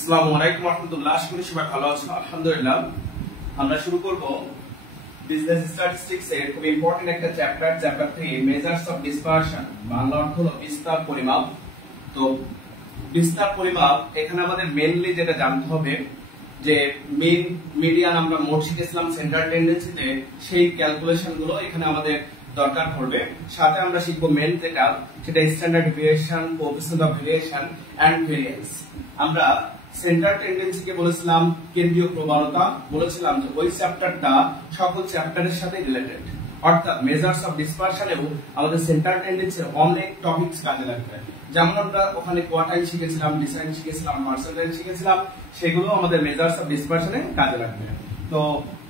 আসসালামু আলাইকুম ওয়া রাহমাতুল্লাহ। আশা করি সবাই ভালো আছেন। আলহামদুলিল্লাহ। আমরা শুরু করব বিজনেস স্ট্যাটিস্টিক্স এর খুব ইম্পর্টেন্ট একটা chapter 3 measures of dispersion. Bangla অর্থ হলো বিস্তার পরিমাপ। তো বিস্তার পরিমাপ এখানে আমাদের মেইনলি যেটা জানতে হবে যে মিন মিডিয়ান আমরা মোড শিখেছিলাম সেন্ট্রাল টেন্ডেন্সিতে, সেই ক্যালকুলেশন গুলো এখানে আমাদের দরকার পড়বে। সাথে আমরা শিখবো মেন যেটা সেটা standard deviation, coefficient of variation and variance. আমরা সেন্ট্রাল টেন্ডেন্সি কে বলেছিলাম কেন্দ্রীয় প্রবণতা, বলেছিলাম যে ওই চ্যাপ্টারটা সকল চ্যাপ্টারের সাথে রিলেটেড, অর্থাৎ মেজার্স অফ ডিসপারশনেও আমাদের সেন্ট্রাল টেন্ডেন্সির অনেক টপিকস কাজে লাগবে। যেমন আমরা ওখানে কোয়ার্টাইল শিখেছিলাম, ডিসাইন শিখেছিলাম, পার্সেন্টাইল শিখেছিলাম, সেগুলো আমাদের মেজার্স অফ ডিসপারশনে কাজে লাগবে। তো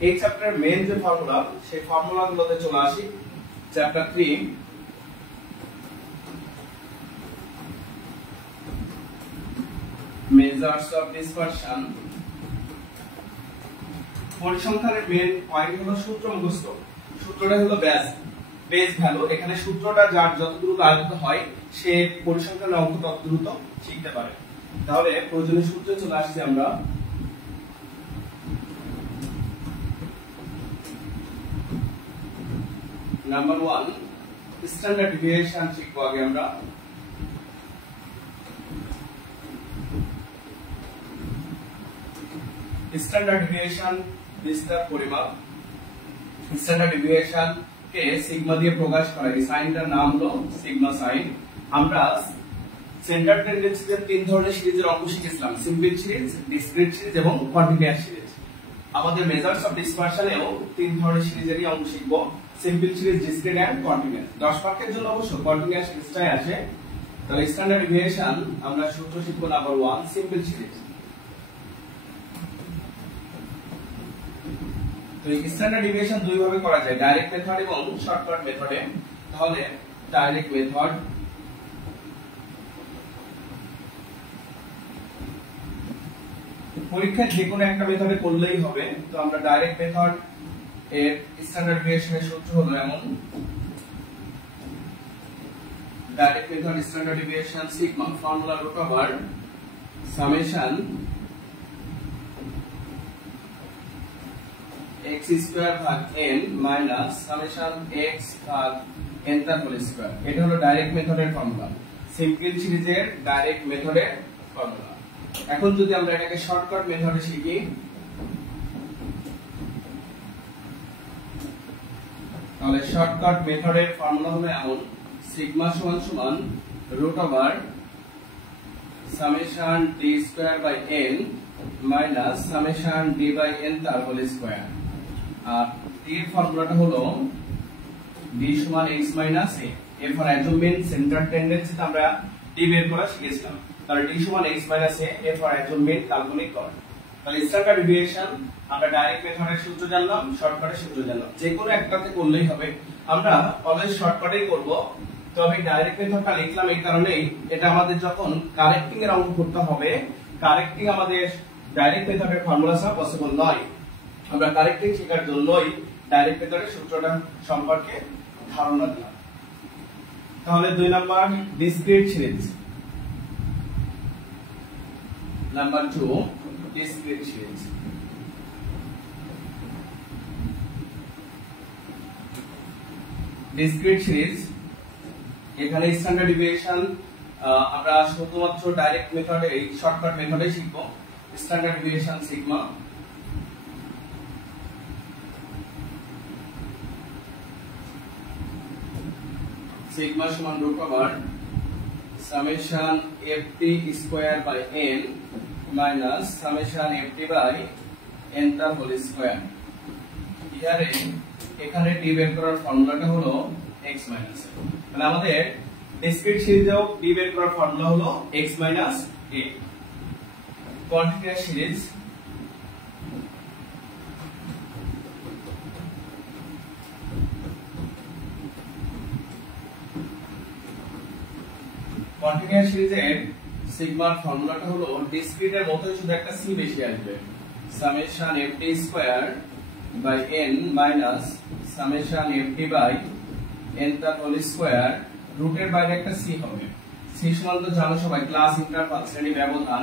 এই চ্যাপ্টারের মেইন যে ফর্মুলা, সেই ফর্মুলাগুলোতে চলে আসি। Chapter 3 measures of dispersion. পরিসংখ্যানের মেইন পয়েন্ট হলো সূত্র মুখস্থ। সূত্রটা হলো বেস ভ্যালু। এখানে সূত্রটা যার যত দ্রুত আয়ত্ত হয় সে পরিসংখ্যানের অঙ্ক তত দ্রুত শিখতে পারে। তাহলে প্রয়োজনীয় সূত্রে চলে আসছি আমরা। নাম্বার 1 স্ট্যান্ডার্ড ডেভিয়েশন শিখবো আগে আমরা। স্ট্যান্ডার্ড ডেভিয়েশন বিস্তার পরিমাপ। স্ট্যান্ডার্ড ডেভিয়েশন কে সিগমা দিয়ে প্রকাশ করা হয়। সাইনটার নাম হলো সিগমা সাইন। আমরা সেন্ট্রাল টেন্ডেন্সিতে তিন ধরনের সিরিজের অঙ্ক শিখেছিলাম, সিম্পল সিরিজ, ডিসক্রিট সিরিজ এবং কন্টিনিউয়াস সিরিজ। আমাদের মেজার্স অফ ডিসপারশনেও তিন ধরনের সিরিজেরই অঙ্ক শিখবো, simple series, discrete and continuous. 10 মার্কের জন্য অবশ্য কন্টিনিউয়াস সিরিজটাই আসে। তাহলে স্ট্যান্ডার্ড ডেভিয়েশন আমরা সূত্র শিখবো। Number 1 simple series. তো স্ট্যান্ডার্ড ডেভিয়েশন দুই ভাবে করা যায়, ডাইরেক্ট মেথড এবং শর্টকাট মেথডে। তাহলে ডাইরেক্ট মেথড, পরীক্ষায় যে কোনো একটা মেথডে করলেই হবে। তো আমরা ডাইরেক্ট মেথড এর স্ট্যান্ডার্ড ডেভিয়েশনের সূত্র হলো এমন। Direct method standard deviation sigma formula root over summation x square ভাগ n মাইনাস সামেশন x ভাগ n তার হোল স্কয়ার। এটা হলো ডাইরেক্ট মেথডের ফর্মুলা, সিম্পল সিরিজের ডাইরেক্ট মেথডের ফর্মুলা। এখন যদি আমরা এটাকে শর্টকাট মেথডে শিখি, তাহলে শর্টকাট মেথডের ফর্মুলা হলো এমন। সিগমা সমান সমান root over summation d square by n minus summation d by n তার হোল স্কয়ার। আর d এর ফর্মুলাটা হলো d সমান x মাইনাস a। এরপর অ্যাজুমেন্ট সেন্ট্রাল টেন্ডেন্সিতে আমরা d বের করা শিখেছিলাম। তাহলে d সমান x মাইনাস a, এরপর অ্যাজুমেন্ট কাল্পনিক কর। তাহলে স্ট্যান্ডার্ড ডেভিয়েশন আমরা ডাইরেক্ট মেথডের সূত্র জানলাম, শর্টকাটের সূত্র জানলাম। যে কোনো একটাতে করলেই হবে। আমরা অলওয়েজ শর্টকাটেই করব। তো আমি ডাইরেক্ট মেথডটা লিখলাম এই কারণেই, এটা আমাদের যখন কারেক্টিং এর অঙ্ক করতে হবে, কারেক্টিং আমাদের ডাইরেক্ট মেথডের ফর্মুলা ছাড়া পসিবল নয়। আমরা কারেক্টিং শেখার জন্যই ডাইরেক্ট মেথডের সূত্রটা সম্পর্কে ধারণা দিলাম। তাহলে 2 number discrete series. Number 2 discrete series. Discrete series এখানে স্ট্যান্ডার্ড ডেভিয়েশন আমরা শুধুমাত্র ডাইরেক্ট মেথডে, এই শর্টকাট মেথডে শিখবো। স্ট্যান্ডার্ড ডেভিয়েশন সিগমা সিগমা সমান root over summation ft square by n minus summation ft by n তার হোল স্কয়ার। এখানে d বের করার ফর্মুলাটা হলো x মাইনাস a। মানে আমাদের ডিসক্রিট সিরিজেও d বের করার ফর্মুলা হলো x minus a। Continuous series continuous সিরিজের সিগমার ফর্মুলাটা হলো ডিসক্রিটের মতই শুধু একটা c বেশি আসবে। Summation ft square by n minus summation ft by n তার হোল স্কয়ার। রুটের বাইরে একটা c হবে। সি সমান তো জানো সবাই ক্লাস ইন্টারভাল শ্রেণী ব্যবধান।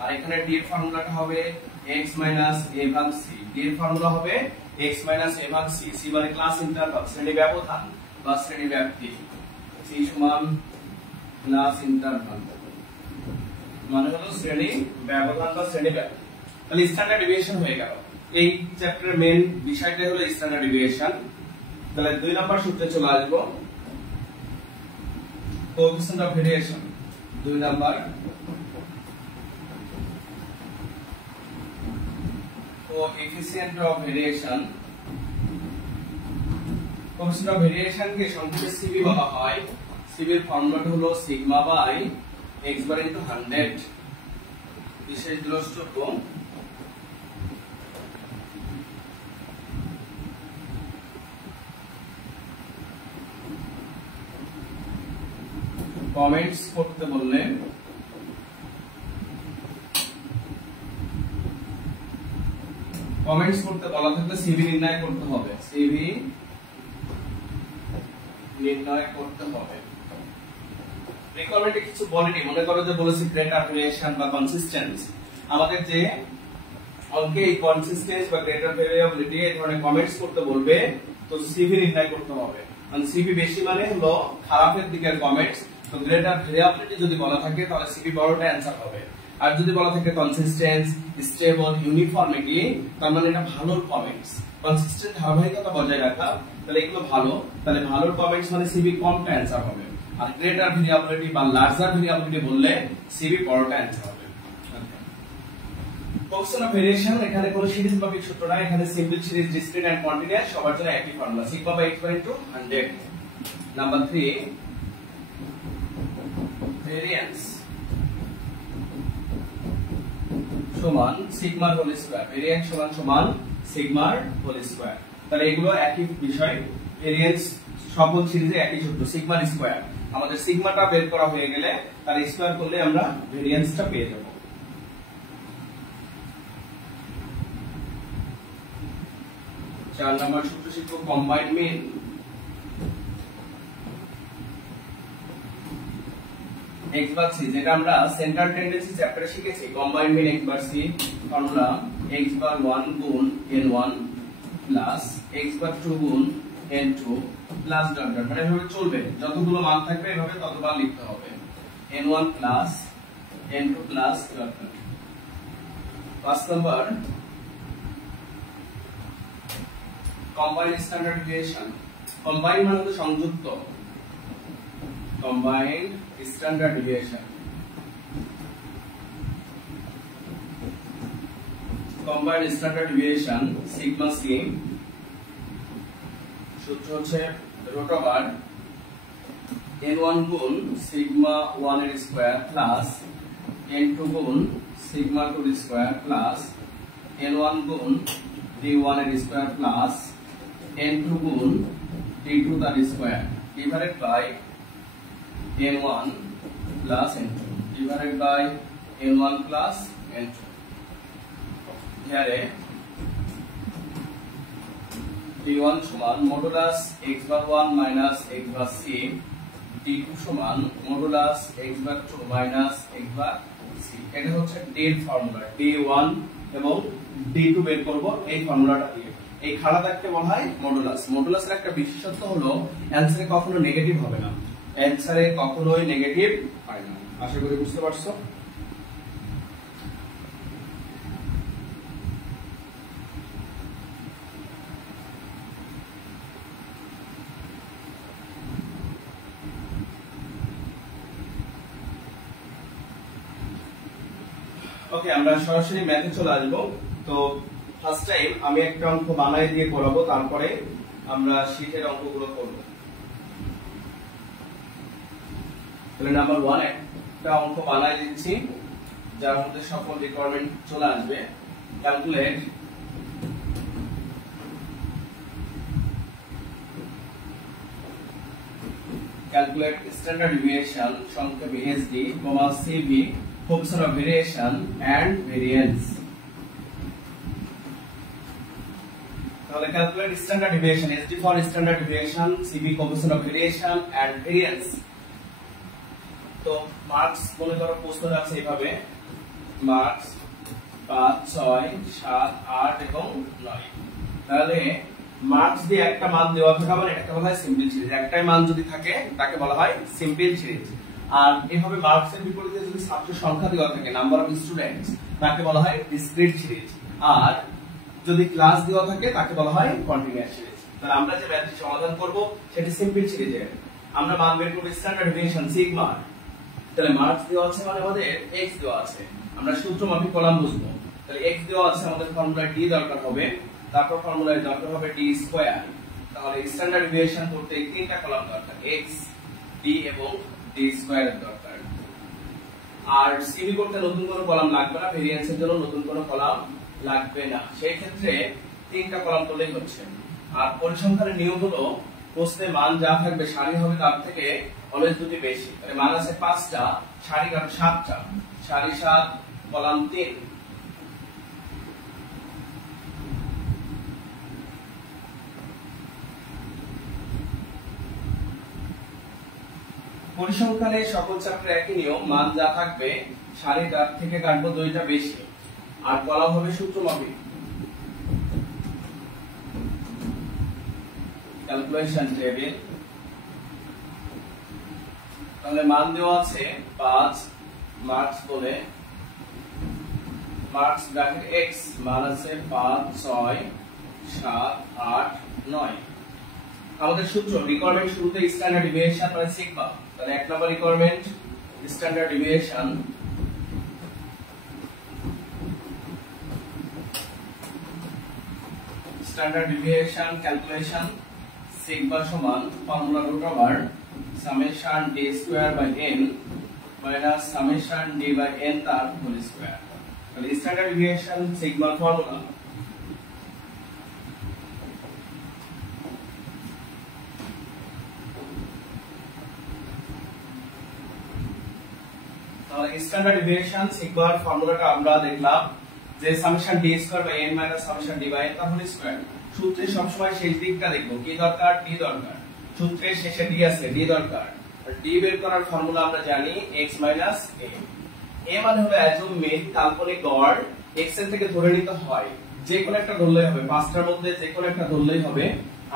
আর এখানে d এর ফর্মুলাটা হবে x মাইনাস a ভাগ c। d এর ফর্মুলা হবে x মাইনাস a ভাগ c। c মানে ক্লাস ইন্টারভাল, শ্রেণী ব্যবধান বা শ্রেণী ব্যাপ্তি। c সমান ক্লাস ইন্টারভাল মানে হলো শ্রেণী ব্যবধান বা শ্রেণী ব্যাপ্তি। তাহলে স্ট্যান্ডার্ড ডেভিয়েশন হয়ে গেল। এই চ্যাপ্টারের মেইন বিষয়টাই হলো স্ট্যান্ডার্ড ডেভিয়েশন। তাহলে 2 নাম্বার সূত্রে চলে আসবো, coefficient of variation. 2 number coefficient of variation. Coefficient of variation কে সংক্ষেপে সিবি বলা হয়। সিবি এর ফর্মুলাটা হলো sigma by x bar into 100। বিশেষ দ্রষ্টব্য কমেন্টস করতে বললে কমেন্টস করতে বলা থাকলে সিভি নির্ণয় করতে হবে। সিভি নির্ণয় করতে হবে। রিকোয়ারমেন্টে কিছু বলেনি, মনে করো যে বলেছি গ্রেটার ভেরিয়েশন বা কনসিস্টেন্সি। আমাদের যে অঙ্কে এই কনসিস্টেন্সি বা গ্রেটার ভেরিয়েবিলিটি এই ধরনের কমেন্টস করতে বলবে, তো সিভি নির্ণয় করতে হবে। মানে সিভি বেশি মানে হলো খারাপের দিকের কমেন্টস। তো গ্রেটার ভেরিয়েবিলিটি যদি বলা থাকে তাহলে সিভি বড়টা অ্যানসার হবে। আর যদি বলা থাকে কনসিস্টেন্স, স্টেবল, ইউনিফর্মিটি, তার মানে এটা ভালোর কমেন্টস। কনসিস্টেন্ট ধারাবাহিকতা বজায় রাখা, তাহলে এগুলো ভালো। তাহলে ভালোর কমেন্টস মানে সিভি কমটা অ্যানসার হবে। আর গ্রেটার ভেরিয়েবিলিটি বা লার্জার ভেরিয়েবিলিটি বললে সিভি বড়টা অ্যানসার হবে। কোএফিসিয়েন্ট অফ ভেরিয়েশন এখানে কোনো সিরিজ বা সূত্র নাই, এখানে simple series, discrete and continuous সবার জন্য একই formula, sigma by x by 100। Number 3 variance সমান সিগমার হোল স্কয়ার। ভেরিয়েন্স সমান সিগমার হোল স্কয়ার। তাহলে এগুলো একই বিষয়। ভেরিয়েন্স সকল সিরিজে একই সূত্র, সিগমার স্কয়ার। আমাদের সিগমাটা বের করা হয়ে গেলে তার স্কয়ার করলে আমরা ভেরিয়েন্সটা পেয়ে যাব। 4 নাম্বার সূত্র শিখব কম্বাইন্ড মিন। x বার c, যেটা আমরা সেন্টার টেন্ডেন্সি চ্যাপ্টারে শিখেছি। কম্বাইন্ড মিন x বার c ফর্মুলা x বার 1 গুণ n1 প্লাস x বার 2 গুণ n2 প্লাস ডট ডট, মানে এভাবে চলবে। যতগুলো মান থাকবে এভাবে ততবার লিখতে হবে। n1 plus n2 plus dot dot. 5 number combined standard deviation. Combined মানে হলো সংযুক্ত। Combined standard deviation. Combined standard deviation sigma C সূত্র হচ্ছে রুট ওভার n1 গুণ সিগমা 1 এর স্কয়ার প্লাস n2 গুণ সিগমা 2 এর স্কয়ার প্লাস n1 গুণ d1 এর স্কয়ার প্লাস n2 গুণ d2 তার square divided by n1 plus n2 divided by n1 plus n2. Here d1 সমান মডুলাস x বার 1 minus x বার c, d2 সমান modulus x বার 2 minus x বার c। এটা হচ্ছে d এর formula. d1 এবং d2 বের করব এই ফর্মুলাটা দিয়ে। এই খাড়া দাগকে বলা হয় মডুলাস। মডুলাসের একটা বিশেষত্ব হলো অ্যানসারে কখনো নেগেটিভ হবে না। অ্যানসারে কখনোই নেগেটিভ হয় না। আশা করি বুঝতে পারছো। ওকে, আমরা সরাসরি ম্যাথে চলে আসবো। তো ফার্স্ট টাইম আমি একটা অঙ্ক বানাই দিয়ে করাবো, তারপরে আমরা শীটের অঙ্কগুলো করব। তাহলে নাম্বার 1 একটা অঙ্ক বানাই দিচ্ছি, যার মধ্যে সকল রিকোয়ারমেন্ট চলে আসবে। ক্যালকুলেট স্ট্যান্ডার্ড ডেভিয়েশন সংক্ষেপে SD, CV, coefficient of variation and variance. তাহলে calculate standard deviation, SD for standard deviation, CV coefficient of variation and variance। তো মার্কস মনে করো প্রশ্ন আছে এইভাবে মার্কস 5 6 7 8 এবং 9। তাহলে মার্কস দিয়ে একটা মান দেওয়া থাকা মানে একটা বলা হয় সিম্পল সিরিজ। একটাই মান যদি থাকে তাকে বলা হয় সিম্পল সিরিজ। আর এভাবে মার্কসের বিপরীতে যদি ছাত্র সংখ্যা দেওয়া থাকে নাম্বার অফ স্টুডেন্টস তাকে বলা হয় ডিসক্রিট সিরিজ। আর যদি ক্লাস দেওয়া থাকে তাকে বলা হয় কন্টিনিউয়াস সিরিজ। তাহলে আমরা যে ম্যাথটি সমাধান করব সেটি সিম্পল সিরিজের। আমরা মান বের করব স্ট্যান্ডার্ড ডেভিয়েশন সিগমা। তাহলে মার্কস দেওয়া আছে মানে আমাদের x দেওয়া আছে, আমরা সূত্র মাফিক কলাম বুঝবো। তাহলে x দেওয়া আছে, আমাদের ফর্মুলা d দরকার হবে, তারপর ফর্মুলায় দরকার হবে d স্কয়ার। তাহলে স্ট্যান্ডার্ড ডেভিয়েশন করতে এই তিনটা কলাম দরকার, x d এবং d স্কয়ার এর দরকার। আর সিবি করতে নতুন কোনো কলাম লাগবে না, ভেরিয়েন্সের জন্য নতুন কোনো কলাম লাগবে না, সেই ক্ষেত্রে তিনটা কলাম করলেই হচ্ছে। আর পরিসংখ্যানের নিয়ম হলো প্রশ্নে মান যা থাকবে সারি হবে তার থেকে অলওয়েজ দুটি বেশি। মানে মান আছে 5টা, সারি কারণ 7টা, সারি 7 কলাম 3। পরিসংখ্যানের সকল চ্যাপ্টারে একই নিয়ম, মান যা থাকবে সারি তার থেকে কাটবো 2টা বেশি, আর কলাম হবে সূত্র মাফিক। Calculation table. তাহলে মান দেওয়া আছে 5, মার্কস বলে মার্কস ব্র্যাকেট x মান আছে 5 6 7 8 9। আমাদের সূত্র রিকোয়ারমেন্ট শুরুতে স্ট্যান্ডার্ড ডেভিয়েশন মানে সিগমা। তাহলে এক নম্বর requirement standard deviation, standard deviation calculation sigma সমান formula root over summation d square by n minus summation d by n তার হোল স্কয়ার। তাহলে স্ট্যান্ডার্ড ডেভিয়েশন সিগমা ফর্মুলা তাহলে স্ট্যান্ডার্ড ডেভিয়েশন সিগমার ফর্মুলাটা আমরা দেখলাম যে summation d square by n minus summation d by n তার whole square. সূত্রে সব সময় শেষ দিকটা দেখব, কি দরকার d দরকার, সূত্রের শেষে d আছে d দরকার। আর d বের করার ফর্মুলা আমরা জানি x মাইনাস a। a মানে হলো অ্যাজুমেড কাল্পনিক গড়, x এর থেকে ধরে নিতে হয়, যে কোনো একটা ধরলেই হবে, পাঁচটার মধ্যে যে কোনো একটা ধরলেই হবে।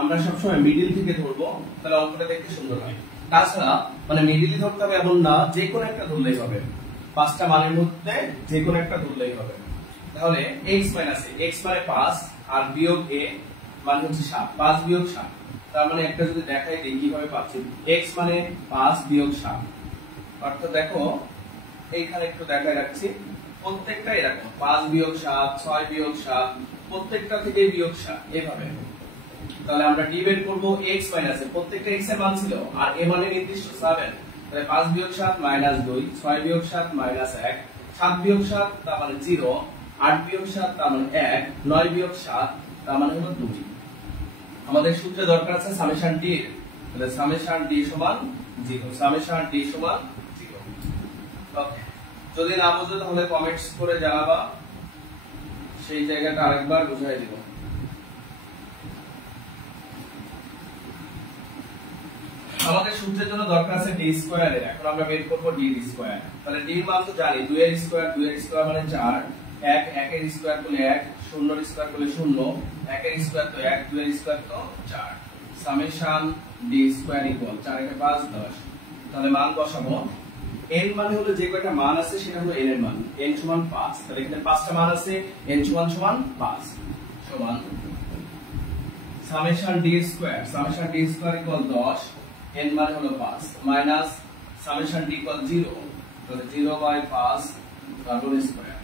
আমরা সব সময় মিডল থেকে ধরবো, তাহলে অঙ্কটা দেখতে সুন্দর হয়। তাছাড়া মানে মিডলই ধরতে হবে এমন না, যে কোনো একটা ধরলেই হবে, পাঁচটা মানের মধ্যে যে কোনো একটা ধরলেই হবে। তাহলে x মাইনাস a, x মানে 5 আর বিয়োগ a মানে হচ্ছে 7, 5 বিয়োগ 7। তার মানে একটা যদি দেখাই দিই কিভাবে পাচ্ছি, x মানে 5 বিয়োগ 7, অর্থাৎ দেখো এইখানে একটু দেখাই রাখছি, প্রত্যেকটাই এরকম 5 বিয়োগ 7 6 বিয়োগ 7, প্রত্যেকটা থেকে বিয়োগ 7 এইভাবে। তাহলে আমরা d বের করব x মাইনাস a, প্রত্যেকটা x এর মান ছিল আর a মানে নির্দিষ্ট 7। তাহলে 5 বিয়োগ 7 মাইনাস 2, 6 বিয়োগ 7 মাইনাস 1, 7 বিয়োগ 7 তার মানে 0, 8 বিয়োগ 7 তার মানে 1, 9 বিয়োগ 7 তার মানে হলো 2। আমাদের সূত্রে দরকার আছে সামেশন d এর, তাহলে সামেশন d সমান 0, সামেশন d সমান 0। ওকে, যদি না বুঝো তাহলে কমেন্টস করে জানাবা, সেই জায়গাটা আরেকবার বুঝাই দিব। আমাদের সূত্রের জন্য দরকার আছে d স্কয়ার এর, এখন আমরা বের করব d স্কয়ার। তাহলে d এর মান তো জানি, 2 এর স্কয়ার, 2 এর স্কয়ার মানে 4, 1 1 এর স্কয়ার করলে 1, 0 এর স্কয়ার করলে 0, 1 এর স্কয়ার তো 1, 2 এর স্কয়ার তো 4। সামেশন d স্কয়ার ইকুয়াল 4 এর 5 10। তাহলে মান বসাবো, n মানে হলো যে কয়টা মান আছে সেটা হলো n এর মান, n সমান 5। তাহলে এখানে 5টা মান আছে, n সমান 5 সমান summation d square, summation d square equal 10, n মানে হলো 5 মাইনাস সামেশন d ইকুয়াল 0, তাহলে 0/5 তার হোল স্কয়ার।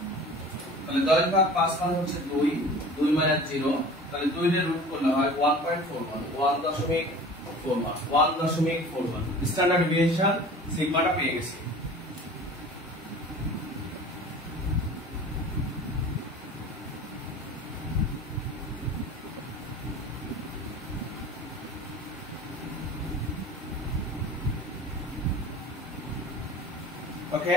তাহলে 10 ভাগ 5 মানে হচ্ছে 2, 2 মাইনাস 0, তাহলে 2 এর রুট করলে হয় 1.41, 1.41। স্ট্যান্ডার্ড ডেভিয়েশন সিগমাটা পেয়ে গেছি। ওকে,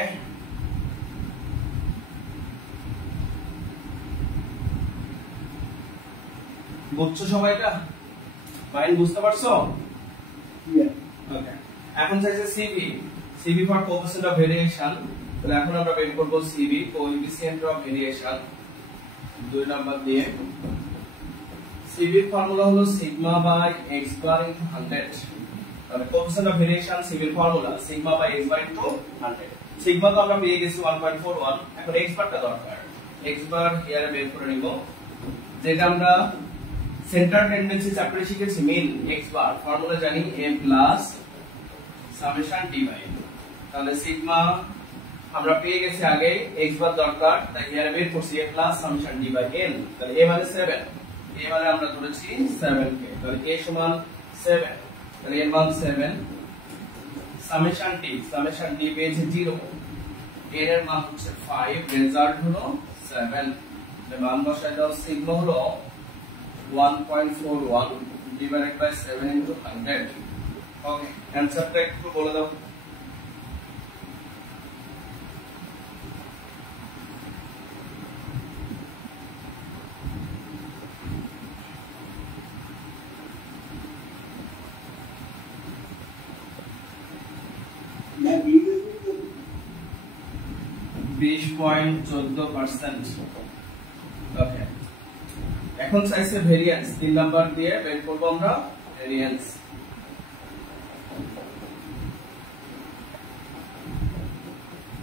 বুঝছো সবাইটা? মাইন্ড বুঝতে পারছো? ওকে, এখন চাইছে CV, CV for coefficient of variation. তাহলে এখন আমরা বের করব CV coefficient of variation 2 number দিয়ে সিবি এর ফর্মুলা হলো sigma by x bar into 100 তাহলে কোএফিসিয়েন্ট অফ ভেরিয়েশন সিবি এর formula sigma by x bar into 100 sigma তো আমরা পেয়ে গেছি 1.41 এখন x বারটা দরকার x বার এর বের করে নিব যেটা আমরা সেন্টার টেন্ডেন্সি চ্যাপ্টারে শিখেছি মেইন x বার ফর্মুলা জানি a plus summation d by তাহলে সিগমা আমরা পেয়ে গেছি আগে x বার দরকার তাই এর বের করছি a plus summation d by n তাহলে a মানে 7 a মানে আমরা ধরেছি 7 কে তাহলে a সমান 7 তাহলে এর মান 7 সামেশন d পেয়েছে 0 এর মান হচ্ছে 5 রেজাল্ট হলো 7 তাহলে মান বসায় দাও সিগমা হলো 1.41 divided by 7 into 100 ওকে অ্যানসারটা একটু বলে দাও मैं 20.14% ওকে এখন চাইছে ভেরিয়েন্স 3 নাম্বার দিয়ে বের করব আমরা ভেরিয়েন্স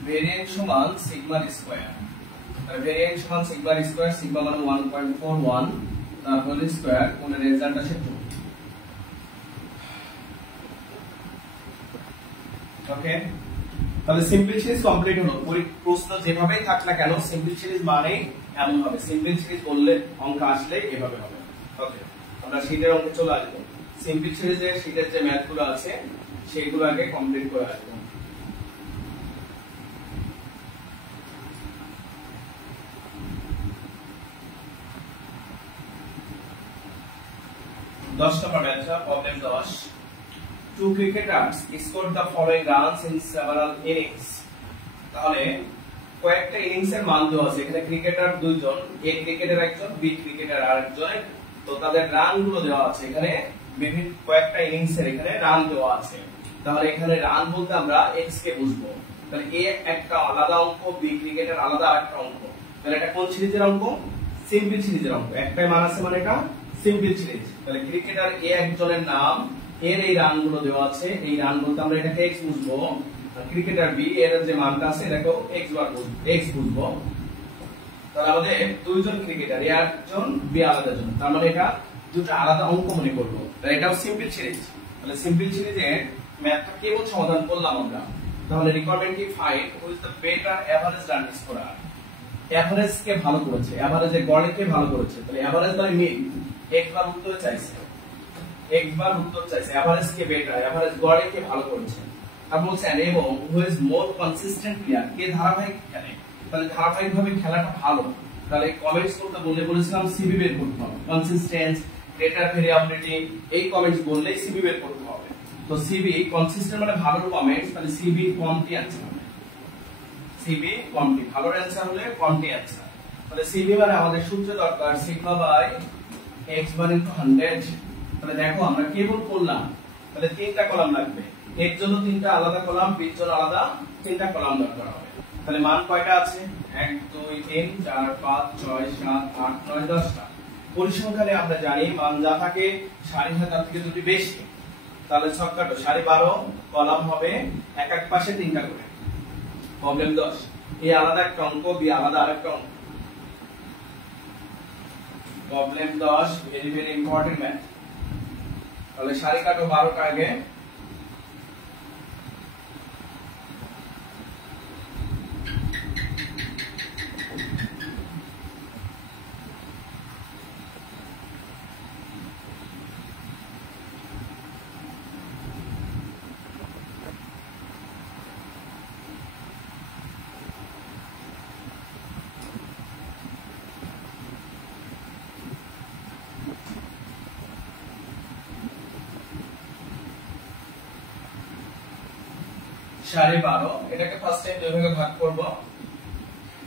ভেরিয়েন্স সমান সিগমা স্কয়ার তাহলে ভেরিয়েন্স সমান সিগমা স্কয়ার সিগমা মানে 1.41 তারপর স্কয়ার কোন রেজাল্ট আসে 2 ওকে তাহলে সিম্পল সিরিজ কমপ্লিট হলো প্রশ্ন যেভাবেই থাক না কেন সিম্পল সিরিজ মানে এমন হবে সিম্পল সিরিজ বললে অঙ্ক আসলে এভাবে হবে ওকে আমরা শীটের অঙ্কে চলে আসবো সিম্পল সিরিজের শীটের যে ম্যাথগুলো আছে সেইগুলো আগে কমপ্লিট করে আসবো দশ নম্বর ম্যাথটা problem 10 Two cricketers scored the following runs in several innings. তাহলে কয়েকটা ইনিংস এর মান দেওয়া আছে এখানে ক্রিকেটার দুইজন এ ক্রিকেটার একজন বি ক্রিকেটার আরেকজন তো তাদের রান গুলো দেওয়া আছে এখানে বিভিন্ন কয়েকটা ইনিংস এর এখানে রান দেওয়া আছে তাহলে এখানে রান বলতে আমরা এক্স কে বুঝবো তাহলে এ একটা আলাদা অঙ্ক বি ক্রিকেটার আলাদা আরেকটা অঙ্ক তাহলে এটা কোন সিরিজের অঙ্ক সিম্পল সিরিজের অঙ্ক একটাই মান আছে মানে এটা সিম্পল সিরিজ তাহলে ক্রিকেটার এ একজনের নাম এর এই রানগুলো দেওয়া আছে এই রান বলতে আমরা এটাকে x বুঝবো আর ক্রিকেটার বি এর যে মানটা আছে এটাকে x বার বুঝবো x বুঝবো তাহলে আমাদের দুইজন ক্রিকেটার এ একজন বি আলাদা জন তার মানে এটা দুটো আলাদা অঙ্ক মনে করব তাহলে এটাও সিম্পল সিরিজ তাহলে সিম্পল সিরিজের ম্যাথটা কেবল সমাধান করলাম আমরা তাহলে রিকোয়ারমেন্ট কি find who is the better average run scorer average কে ভালো করেছে এভারেজের গড়ে কে ভালো করেছে তাহলে এভারেজ মানে মিন x বার উত্তর চাইছে একবার উত্তর চাইছে এভারেজ কে বেটার এভারেজ গড়ে কে ভালো করেছে আর বলছেন এবং who is more consistent player কে ধারাবাহিক খেলে তাহলে ধারাবাহিক ভাবে খেলাটা ভালো তাহলে কমেন্টস করতে বলেছিলাম সিবি বের করতে হবে কনসিস্টেন্স গ্রেটার ভেরিয়েবিলিটি এই কমেন্টস বললেই সিবি বের করতে হবে তো সিবি কনসিস্টেন্ট মানে ভালো কমেন্টস তাহলে সিবি কমটি অ্যানসার হবে সিবি কমটি ভালো অ্যানসার হলে কমটি অ্যানসার তাহলে সিবি মানে আমাদের সূত্র দরকার sigma by x bar into 100 তাহলে দেখো আমরা কেবল করলাম তাহলে তিনটা কলাম লাগবে এর জন্য তিনটা আলাদা কলাম বির জন্য আলাদা তিনটা কলাম দরকার হবে তাহলে মান কয়টা আছে 1 2 3 4 5 6 7 8 9 10টা পরিসংখ্যানে আমরা জানি মান যা থাকে সারি হয় তার থেকে দুটি বেশি তাহলে ছক্কাটো সারি 12 কলাম হবে এক এক পাশে তিনটা করে প্রবলেম 10 এই আলাদা একটা অঙ্ক বি আলাদা আরেকটা অঙ্ক problem 10 very very important math তাহলে সারি কাটো 12টা আগে সাড়ে 12 এটাকে ফার্স্ট টাইম দুই ভাগে ভাগ করব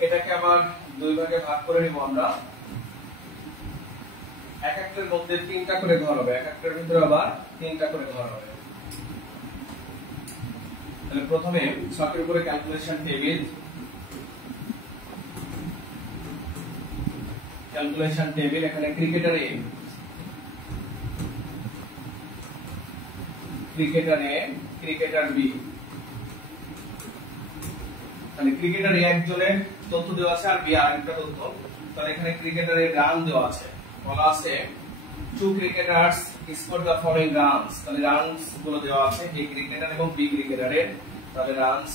এটাকে আবার দুই ভাগে ভাগ করে নিব আমরা এক একটার মধ্যে তিনটা করে ঘর হবে এক একটার ভিতরে আবার তিনটা করে ঘর হবে তাহলে প্রথমে ছকের উপরে ক্যালকুলেশন টেবিল ক্যালকুলেশন টেবিল, এখানে ক্রিকেটার এ, ক্রিকেটার বি। তাহলে ক্রিকেটার এ একজনের তথ্য দেওয়া আছে আর বি আরেকটা তথ্য। তাহলে এখানে ক্রিকেটার এর রান দেওয়া আছে, বলা আছে two cricketers score the following runs. তাহলে রানস গুলো দেওয়া আছে এই ক্রিকেটার এবং বি ক্রিকেটারের। তাহলে রানস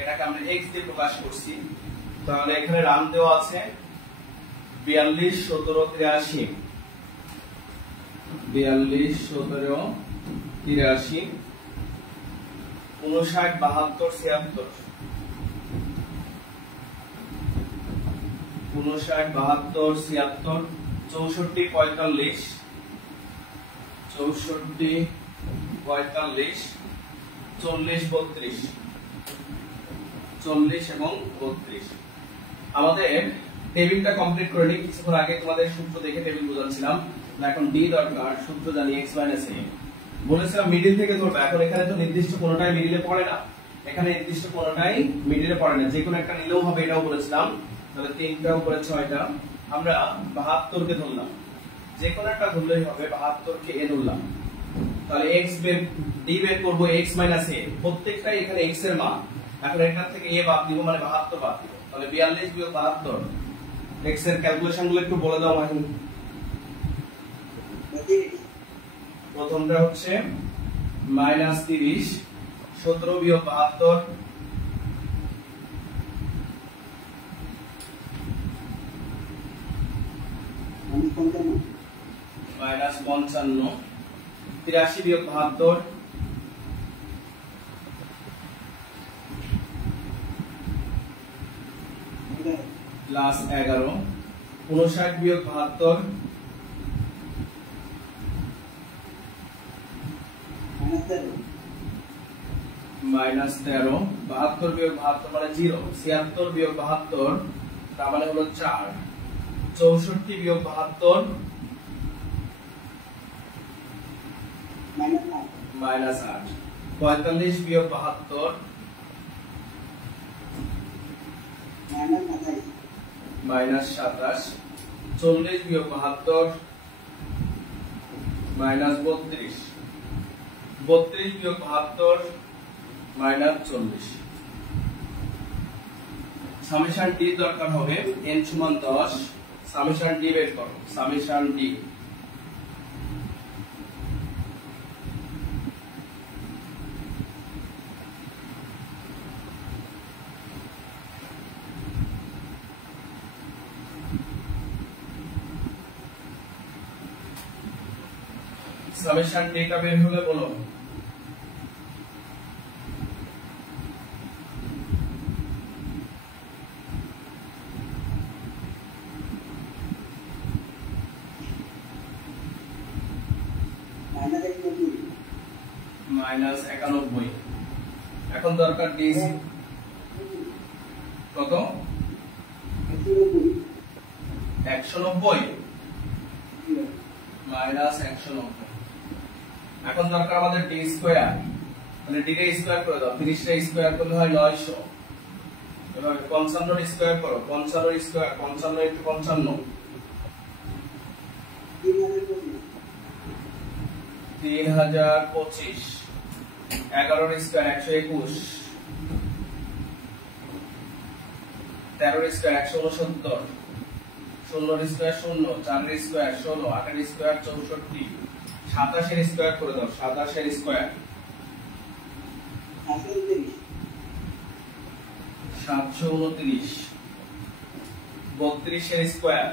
এটাকে আমরা x দিয়ে প্রকাশ করছি। তাহলে এখানে রান দেওয়া আছে 42 17 83, 42 17 83, 59 72 76, 59 72 76, 64 45, 64 45, 40 32, 40 এবং 32। আমাদের টেবিলটা কমপ্লিট করে নিই। কিছুক্ষণ আগে তোমাদের সূত্র দেখে টেবিল বোঝাচ্ছিলাম, এখন ডি দরকার। সূত্র জানি x - a বলেছিলাম মিডিল থেকে ধরবে। এখন এখানে তো নির্দিষ্ট কোনটাই মিডিলে পড়ে না, এখানে নির্দিষ্ট কোনটাই মিডিলে পড়ে না, যে কোনো একটা নিলেও হবে, এটাও বলেছিলাম। তাহলে 3টা উপরে 6টা, আমরা 72 কে ধরলাম, যে কোনো একটা ধরলেই হবে। 72 কে এ ধরলাম। তাহলে x ডি বের করব x - a, প্রত্যেকটাই এখানে x এর মান। এখন এখান থেকে a বাদ দিব, মানে 72 বাদ দিব। তাহলে 42 বিয়োগ 72, x এর ক্যালকুলেশন গুলো একটু বলে দাও মাহিন। প্রথমটা হচ্ছে -30, 17 বিয়োগ 72, -55, 83 বিয়োগ 72, +11, 59 বিয়োগ 72, -13, 72 বিয়োগ 72 মানে 0, 76 বিয়োগ 72 তার মানে হলো 4, 64 বিয়োগ 72 -8, 45 বিয়োগ 72 -27, 40 বিয়োগ 72 -32, 32 বিয়োগ 72 -40। সামেশন ডি দরকার হবে, n সমান 10। সামেশন ডি বের করো, সামেশন ডি। সামেশন ডেটা বের হলে বলো। -91। এখন দরকার ডিসি কত? 190 -190। এখন দরকার আমাদের ডি স্কয়ার, মানে ডি কে স্কয়ার করে দাও। 30 টা স্কয়ার করলে হয় 900। এবার 55 এর স্কয়ার করো, 55 এর স্কয়ার, 55 * 55 3025, 11 এর স্কয়ার 121, 13 এর স্কয়ার 169, 16 এর স্কয়ার 0, 4 এর স্কয়ার 16, 8 এর স্কয়ার 64, 27 এর স্কয়ার করে দাও। 27 এর স্কয়ার 729, 32 এর স্কয়ার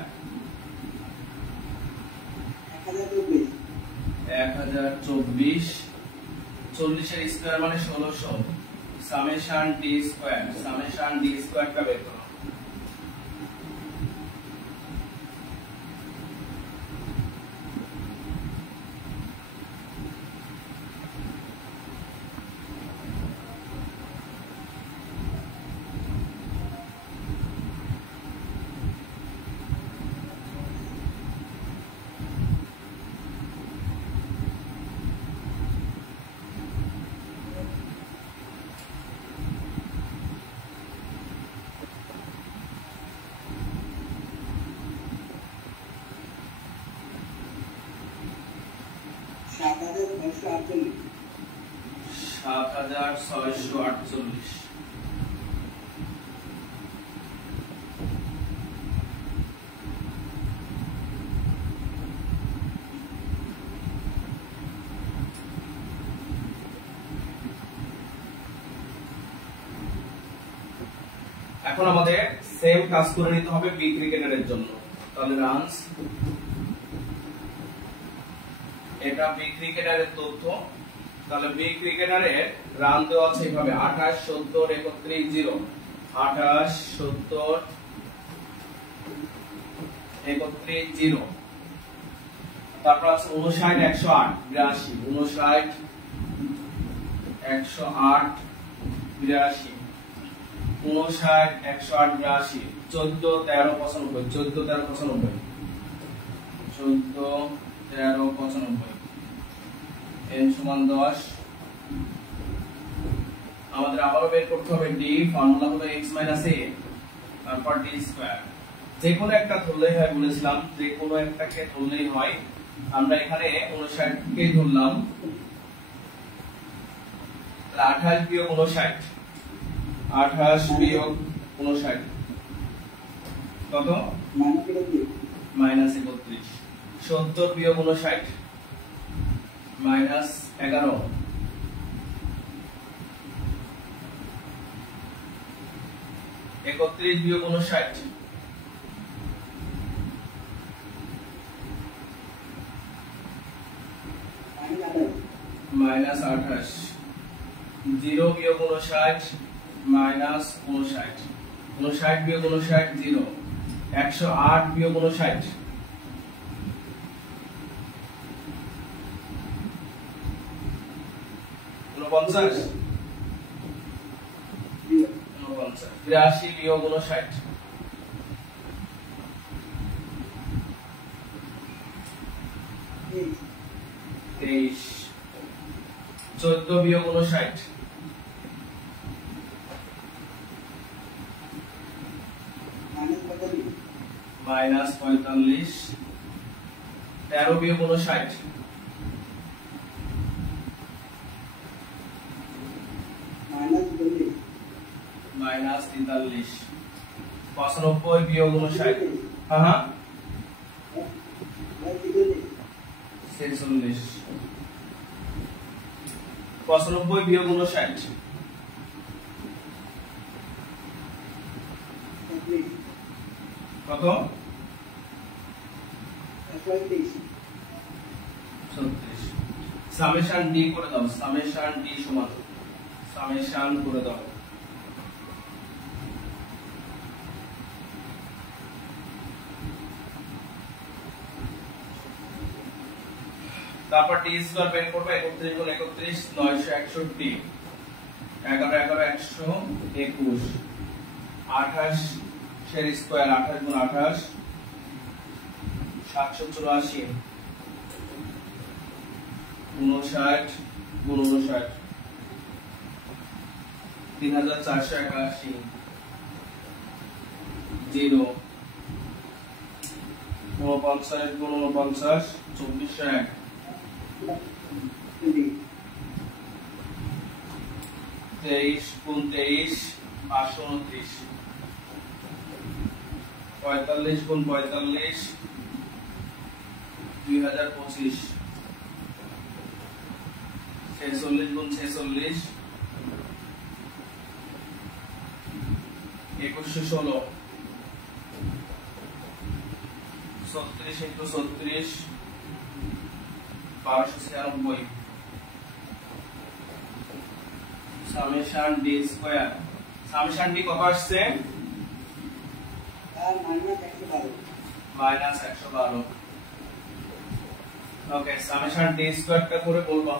1024, 40 এর স্কয়ার মানে 1600। Summation D square, summation D স্কয়ারটা বের করো। 7648। এখন আমাদের সেম কাজ করে নিতে হবে বি ক্রিকেটারের জন্য। তাহলে রানস, এটা বি ক্রিকেটারের তথ্য। তাহলে বি ক্রিকেটারের রান দেওয়া আছে এইভাবে 28 70 31 0, 28 70 31 0। তারপর আছে 59 108 82, 59 108 82, 59 108 82, 14 13 95, 14 13 95, 14 13 95, n সমান 10। আমাদের আবারও বের করতে হবে ডি, ফর্মুলা হলো x - a তারপর d স্কয়ার। যে কোনো একটা ধরলেই হয় বলেছিলাম, যে কোনো একটাকে ধরলেই হয়। আমরা এখানে 59 কে ধরলাম, 28 বিয়োগ 59, 28 বিয়োগ 59 কত? -31। 70 বিয়োগ 59 -11। 31 বিয়োগ 59 -28। 0 বিয়োগ 59 -59, 59 বিয়োগ 59 0। 108 বিয়োগ 59 49, 83 বিয়োগ 59 23। 14 বিয়োগ 59 -45। 13 বিয়োগ 59 -43। 95 বিয়োগ 59 হ্যাঁ 46। 95 বিয়োগ 59 কত? 36। সামেশন ডি করে দাও, সামেশন ডি সমান সামেশন করে দাও। তারপর টি স্কয়ার বের করবে 31 গুণ 31 961, 11 11 121, 28 এর স্কয়ার 28 গুণ 28 784, 59 গুণ 59 3481, 0 49 গুণ 49 2401, 23 গুণ 23 529, 45 গুণ 45 2025, 46 গুণ 46 2116, 36 into 36 1296, summation D square. Summation D কত আসছে? -112। ওকে, সামেশন ডি স্কয়ারটা করে বলবো।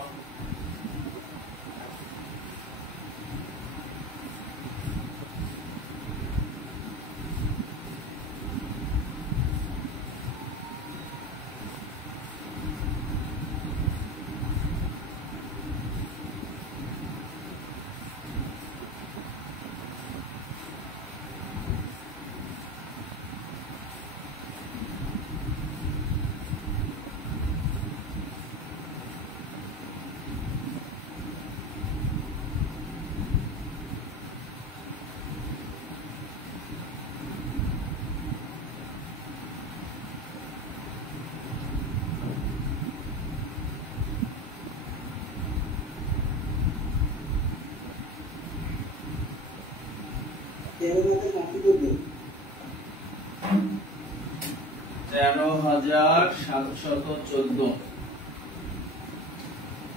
13,714।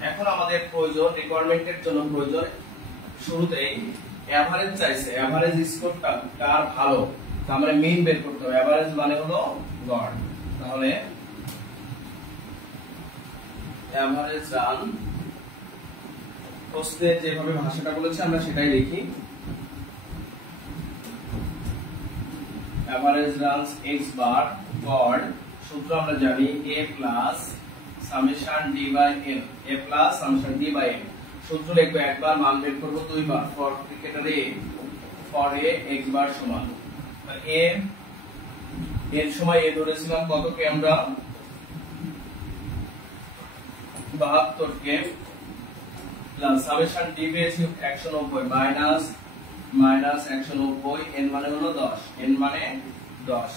এখন আমাদের প্রয়োজন, রিকোয়ারমেন্টের জন্য প্রয়োজন, শুরুতেই এভারেজ চাইছে, এভারেজ স্কোরটা কার ভালো, তার মানে মিন বের করতে হবে। এভারেজ মানে হলো গড়, তাহলে এভারেজ রান প্রশ্নে যেভাবে ভাষাটা বলেছে আমরা সেটাই লিখি। এভারেজ রানস এক্স বার গড় সূত্র আমরা জানি a plus summation d by m, a plus summation d by m। সূত্র লিখবো একবার, মান বের করব দুইবার। For cricketer a, for a x bar সমান a এর সময় a ধরেছিলাম কতকে আমরা 72 কে, প্লাস সামেশন d পেয়েছি 190 মাইনাস 190, n মানে হলো 10, n মানে 10।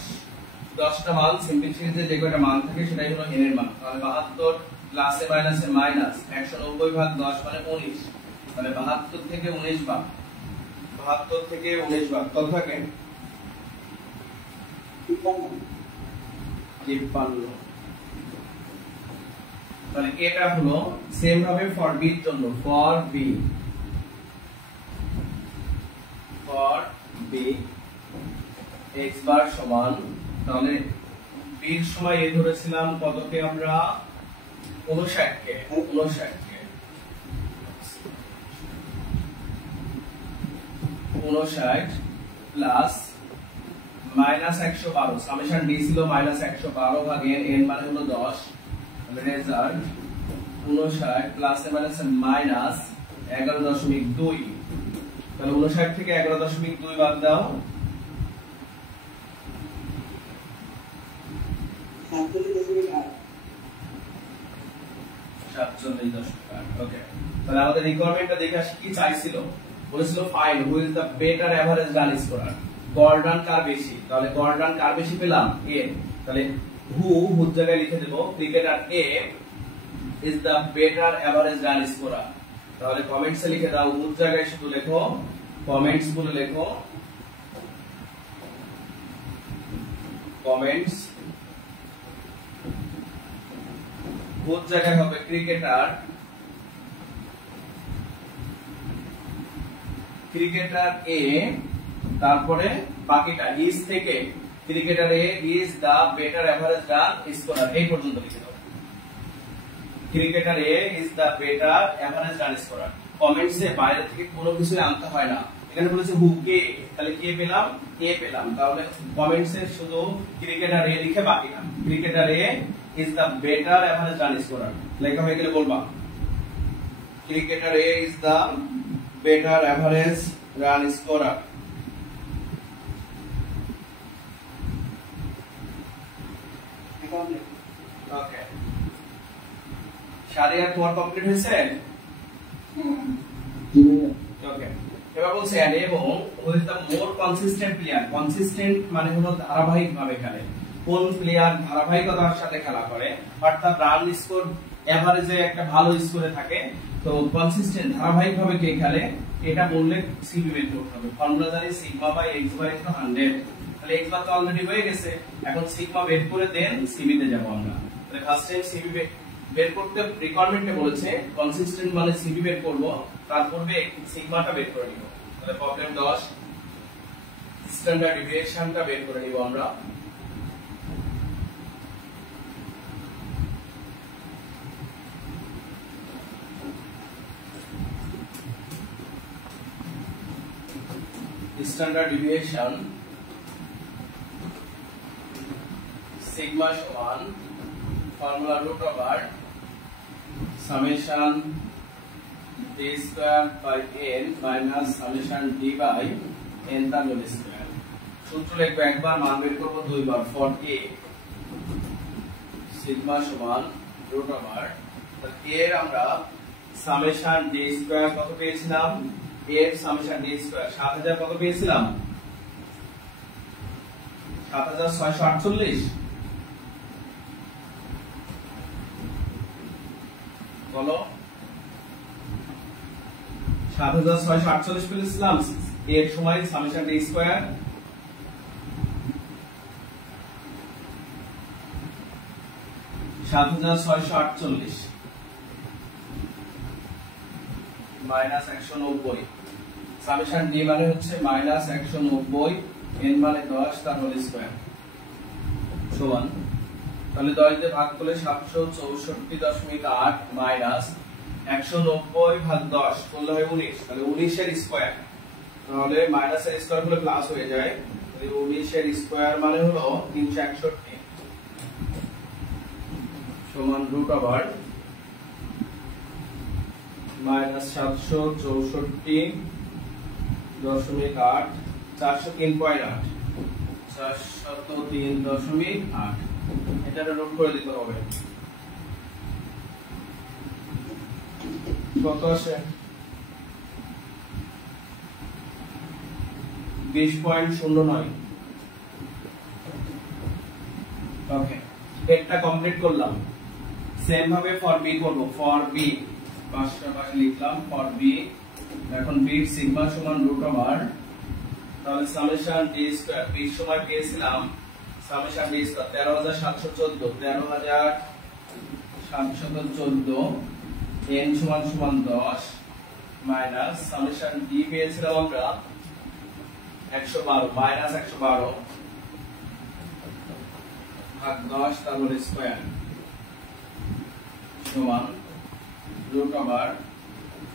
10টা মান সিম্পল সিরিজে যে কয়টা মান থাকে সেটাই হলো n এর মান। তাহলে 72 প্লাসে মাইনাসে মাইনাস 190 ভাগ 10 মানে 19, তাহলে 72 থেকে 19 ভাগ, 72 থেকে 19 ভাগ কত থাকে? 53। তাহলে এটা হলো সেম ভাবে ফর বি এর জন্য, ফর বি x বার সমান, তাহলে বি এর সময় এ ধরেছিলাম কতকে আমরা 59 কে, 59 প্লাস মাইনাস 112, সামেশন d ছিল মাইনাস 112 ভাগে n মানে হলো 10, তাহলে রেজাল্ট 59 প্লাস মাইনাস মাইনাস 11.2, তাহলে 59 থেকে 11.2 বাদ দাও, 47.8। ওকে, তাহলে আমাদের রিকোয়ারমেন্টটা দেখে আসি কি চাইছিল। বলেছিল find who is the better average run scorer, গড় রান কার বেশি। তাহলে গড় রান কার বেশি পেলাম? এ। তাহলে হুর জায়গায় লিখে দেব cricketer A is the better average run scorer. তাহলে কমেন্টসে লিখে দাও, হুর জায়গায় শুধু লেখো, কমেন্টস বলে লেখো, কমেন্টস। হুর জায়গায় হবে ক্রিকেটার এ, তারপরে বাকিটা ইজ থেকে cricketer A is the better average run scorer, এই পর্যন্ত লিখে দাও। Cricketer A is the better average run scorer. কমেন্টসে বাইরে থেকে কোনো কিছু আনতে হয় না। এখানে বলেছে হু কে, তাহলে কে পেলাম? এ পেলাম। তাহলে কমেন্টসে শুধু ক্রিকেটার এ লিখে বাকিটা, cricketer A is the better average run scorer লেখা হয়ে গেলে বলবা cricketer A is the better average run scorer. Okay, Shariya তোমার কমপ্লিট হয়েছে? ওকে, এবার বলছে এন্ড এবং with the more consistent player, consistent মানে হলো ধারাবাহিক ভাবে খেলে, কোন প্লেয়ার ধারাবাহিকতার সাথে খেলা করে, অর্থাৎ রান স্কোর এভারেজে একটা ভালো স্কোরে থাকে, তো কনসিস্টেন্ট ধারাবাহিক ভাবে কে খেলে এটা বললে সিবি বের করতে হবে। ফর্মুলা জানি সিগমা বাই x বাই 100, তাহলে x বার তো অলরেডি হয়ে গেছে, এখন সিগমা বের করে দেন সিবি তে যাব আমরা। তাহলে ফার্স্ট টাইম সিবি বের করতে রিকোয়ারমেন্টে বলেছে কনসিস্টেন্ট মানে সিবি বের করব, তার পূর্বে সিগমাটা বের করে নিব। তাহলে প্রবলেম 10 স্ট্যান্ডার্ড ডেভিয়েশনটা বের করে নিব আমরা। স্ট্যান্ডার্ড ডেভিয়েশন সিগমা সমান formula root over summation d square by n minus summation d by n তার হোল স্কয়ার। সূত্র লিখব একবার, মান বের করব দুইবার। ফর a সিগমা সমান রুট ওভার এর আমরা সামেশন d স্কয়ার কত পেয়েছিলাম, এর সামেশন d স্কয়ার 7000 কত পেয়েছিলাম? 7648। বলো 7648 পেয়েছিলাম, এর সময় summation D square $7,648 minus 190 summation D মানে হচ্ছে মাইনাস 190 এন মানে 10 তার হোল স্কয়ার সমান তাহলে 10 দিয়ে ভাগ করলে 764.8 মাইনাস 190 ভাগ 10 করলে হয় 19 তাহলে 19 এর স্কয়ার তাহলে মাইনাস এর স্কয়ার করলে প্লাস হয়ে যায় তাহলে 19 এর স্কয়ার মানে হলো 361 সমান রুট ওভার মাইনাস 764.8 403.8 403.8 এটা নোট করে দিতে হবে কত আসে 20.09 ওকে এটা কমপ্লিট করলাম সেম ভাবে ফর বি করব ফর বি পাশাপাশি লিখলাম ফর বি এখন বি সিগমা সমান রুট ওভার তাহলে সামেশন ডি স্কয়ার বি সময় পেয়েছিলাম সামেশন ডি স্কয়ার 13714 n সমান 10 মাইনাস সামেশন ডি পেয়েছিলাম আমরা 112 মাইনাস 112 ভাগ 10 তার হোল স্কয়ার সমান রুট ওভার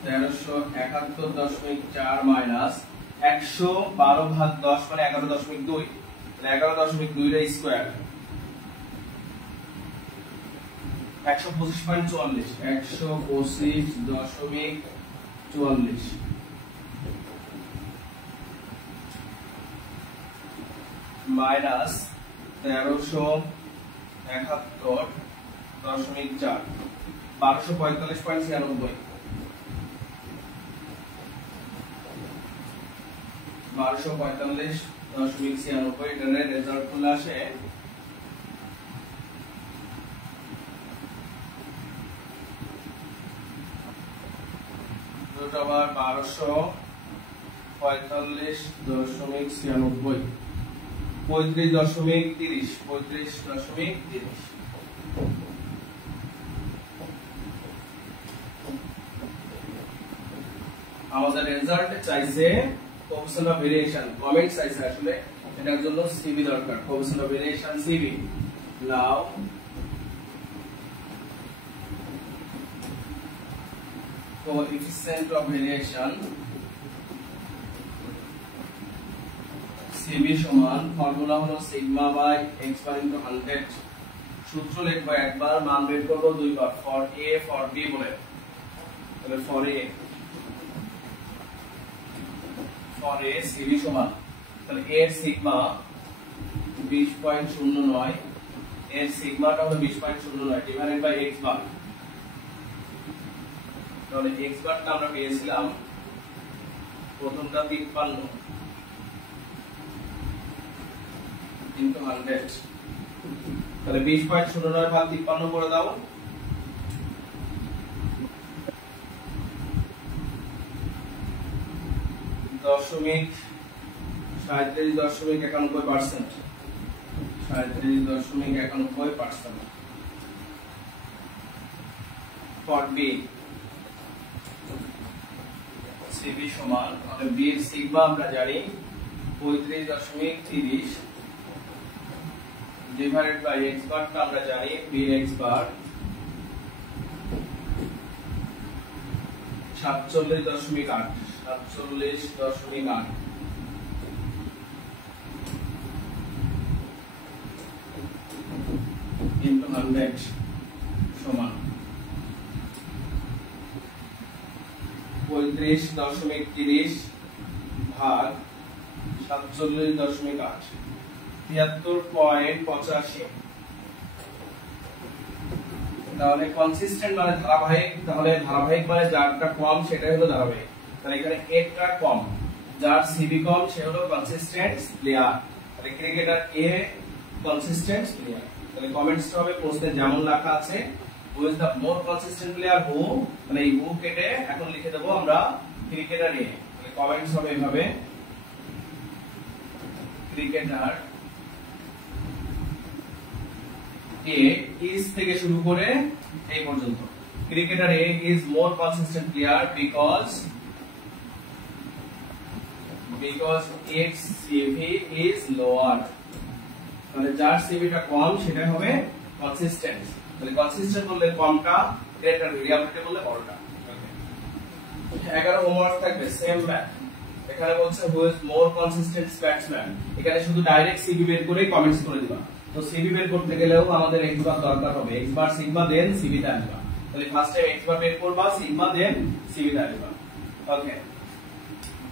1371.4 মাইনাস 112 ভাগ 10 মানে 11.2 11.2 এর স্কয়ার 125.44 125.44 মাইনাস 1371.4 1245.96 1245.96 এটার রেজাল্ট চলে আসে রুট ওভার 1245.96 35.30 আমাদের রেজাল্ট চাইছে কোএফিসিয়েন্ট অফ ভেরিয়েশন কমেন্ট চাইছে আসলে এটার জন্য সিবি দরকার coefficient of variation CV now coefficient of variation CV সমান ফর্মুলা হলো sigma by x bar into 100 সূত্র লিখব একবার মান বের করব দুইবার ফর a ফর b বলে তাহলে ফর a সিবি সমান তাহলে a এর সিগমা 20.09 এর সিগমাটা হলো 20.09 ডিভাইডেড বাই x বার তাহলে x বারটা আমরা পেয়েছিলাম প্রথমটা 53 into 100 তাহলে 20.09 ভাগ 53 করে দাও দশমিক 37.91% 37.91% ফর বি সিবি সমান তাহলে বি এর সিগমা আমরা জানি 35.30 divided by x bar টা আমরা জানি bx bar 47.8 into 100 সমান 35.30 ভাগ 47.8 73.85 তাহলে কনসিস্টেন্ট মানে ধারাবাহিক তাহলে ধারাবাহিক মানে যারটা কম সেটাই হলো ধারাবাহিক তাহলে এখানে একটা কম যার সিবি কম সে হলো কনসিস্টেন্ট প্লেয়ার তাহলে ক্রিকেটার এ কনসিস্টেন্ট প্লেয়ার তাহলে কমেন্টস হবে প্রশ্নে যেমন লেখা আছে who is the more consistent player who মানে এই হু কেটে এখন লিখে দেব আমরা ক্রিকেটার এ তাহলে কমেন্টস হবে এভাবে ক্রিকেটার এ ইজ থেকে শুরু করে এই পর্যন্ত cricketer A is more consistent player because its CV is lower মানে যার সিভিটা কম সেটা হবে কনসিস্টেন্ট তাহলে কনসিস্টেন্ট বললে কমটা গ্রেটার ভেরিয়েবলটা বললে বড়টা 11 হোমওয়ার্ক থাকবে সেম ম্যাথ এখানে বলছে হু ইজ মোর কনসিস্টেন্ট ব্যাটসম্যান এখানে শুধু ডাইরেক্ট সিভি বের করে কমেন্টস করে দিবা তো সিভি বের করতে গেলেও আমাদের x বার দরকার হবে x বার সিগমা দেন সিভি তে আনবা তাহলে ফার্স্ট টাইম x বার বের করবা সিগমা দেন সিভি তে আনবা ওকে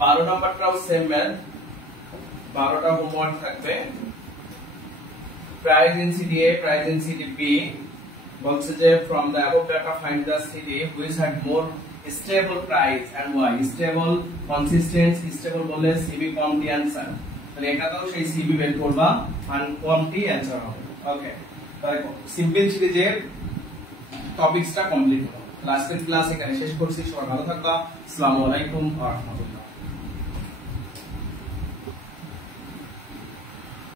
12 নাম্বারটাও সেম ম্যাথ 12টা হোমওয়ার্ক থাকবে price in city A price in city B বলছে যে from the above data find the city which had more stable price and why stable consistent stable বললে CB কমটি answer তাহলে এটাতেও সেই সিবি বের করবা আর কমটি आंसर হবে ওকে তাহলে সিম্পল সিরিজের টপিকসটা কমপ্লিট হলো লাস্টের ক্লাস এখানে শেষ করছি সবাই ভালো থাকবা আসসালামু আলাইকুম ওয়া রাহমাতুল্লাহ